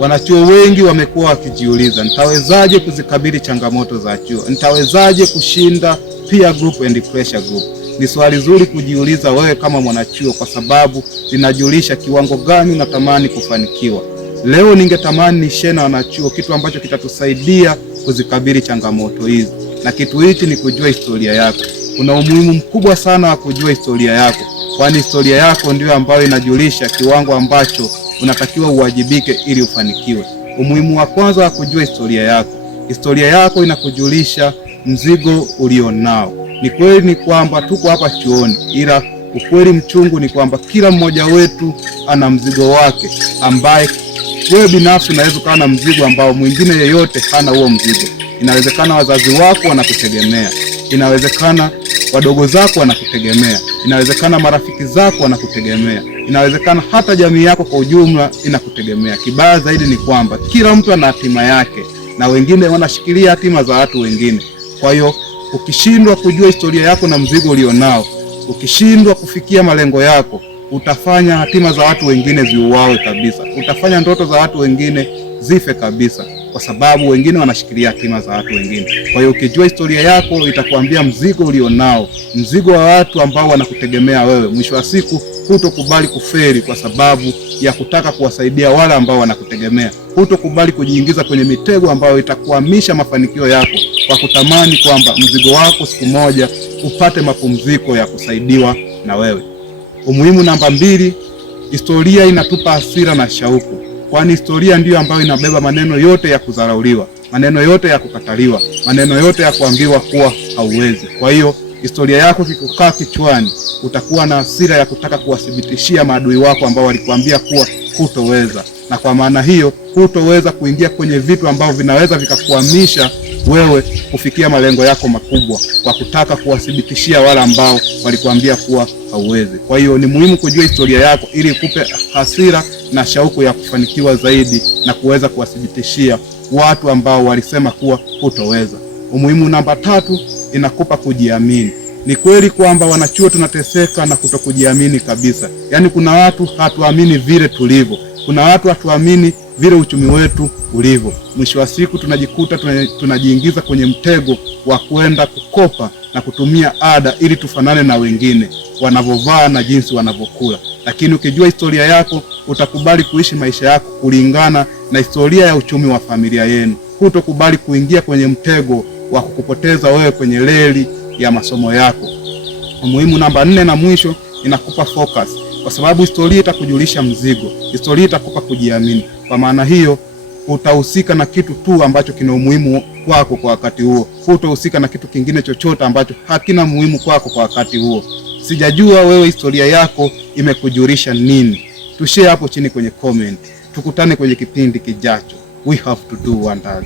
Wanachuo wengi wamekuwa wakijiuliza, nitawezaje kuzikabili changamoto za chuo? Nitawezaje kushinda peer group and pressure group? Ni swali zuri kujiuliza wewe kama mwanachuo, kwa sababu linajulisha kiwango gani unatamani kufanikiwa. Leo ningetamani nishare na wanachuo kitu ambacho kitatusaidia kuzikabili changamoto hizi, na kitu hichi ni kujua historia yako. Kuna umuhimu mkubwa sana wa kujua historia yako, kwani historia yako ndio ambayo inajulisha kiwango ambacho unatakiwa uwajibike ili ufanikiwe. Umuhimu wa kwanza wa kujua historia yako. Historia yako inakujulisha mzigo ulionao. Ni kweli ni kwamba tuko hapa chuoni, ila ukweli mchungu ni kwamba kila mmoja wetu ana mzigo wake, ambaye wewe binafsi unaweza kuwa na mzigo ambao mwingine yeyote hana huo mzigo. Inawezekana wazazi wako wanakutegemea, inawezekana wadogo zako wanakutegemea, inawezekana marafiki zako wanakutegemea, inawezekana hata jamii yako kwa ujumla inakutegemea. Kibaya zaidi ni kwamba kila mtu ana hatima yake, na wengine wanashikilia hatima za watu wengine. Kwa hiyo ukishindwa kujua historia yako na mzigo ulionao, ukishindwa kufikia malengo yako, utafanya hatima za watu wengine ziuawe kabisa, utafanya ndoto za watu wengine zife kabisa, kwa sababu wengine wanashikilia hatima za watu wengine. Kwa hiyo ukijua historia yako itakwambia mzigo ulionao, mzigo wa watu ambao wanakutegemea wewe. Mwisho wa siku hutokubali kufeli kwa sababu ya kutaka kuwasaidia wale ambao wanakutegemea. Hutokubali kujiingiza kwenye mitego ambayo itakuhamisha mafanikio yako kwa kutamani kwamba mzigo wako siku moja upate mapumziko ya kusaidiwa na wewe. Umuhimu namba 2, historia inatupa hasira na shauku, kwani historia ndiyo ambayo inabeba maneno yote ya kudharauliwa, maneno yote ya kukataliwa, maneno yote ya kuambiwa kuwa hauwezi. Kwa hiyo historia yako kikukaa kichwani, utakuwa na hasira ya kutaka kuwathibitishia maadui wako ambao walikuambia kuwa hutoweza, na kwa maana hiyo hutoweza kuingia kwenye vitu ambavyo vinaweza vikakuhamisha wewe kufikia malengo yako makubwa, kwa kutaka kuwathibitishia wale ambao walikuambia kuwa hauwezi. Kwa hiyo ni muhimu kujua historia yako ili ikupe hasira na shauku ya kufanikiwa zaidi na kuweza kuwathibitishia watu ambao walisema kuwa hutoweza. Umuhimu namba 3, inakupa kujiamini. Ni kweli kwamba wanachuo tunateseka na kutokujiamini kabisa. Yaani kuna watu hatuamini vile tulivyo. Kuna watu hatuamini vile uchumi wetu ulivyo. Mwisho wa siku tunajikuta tunajiingiza kwenye mtego wa kwenda kukopa na kutumia ada ili tufanane na wengine wanavovaa na jinsi wanavokula. Lakini ukijua historia yako, utakubali kuishi maisha yako kulingana na historia ya uchumi wa familia yenu. Hutokubali kuingia kwenye mtego wa kukupoteza wewe kwenye reli ya masomo yako. Umuhimu namba 4 na mwisho, inakupa focus, kwa sababu historia itakujulisha mzigo, historia itakupa kujiamini. Kwa maana hiyo utahusika na kitu tu ambacho kina umuhimu kwako kwa wakati huo. Hutahusika na kitu kingine chochote ambacho hakina muhimu kwako kwa wakati huo. Sijajua wewe historia yako imekujulisha nini? Tushare hapo chini kwenye comment. Tukutane kwenye kipindi kijacho. We have to do wonders.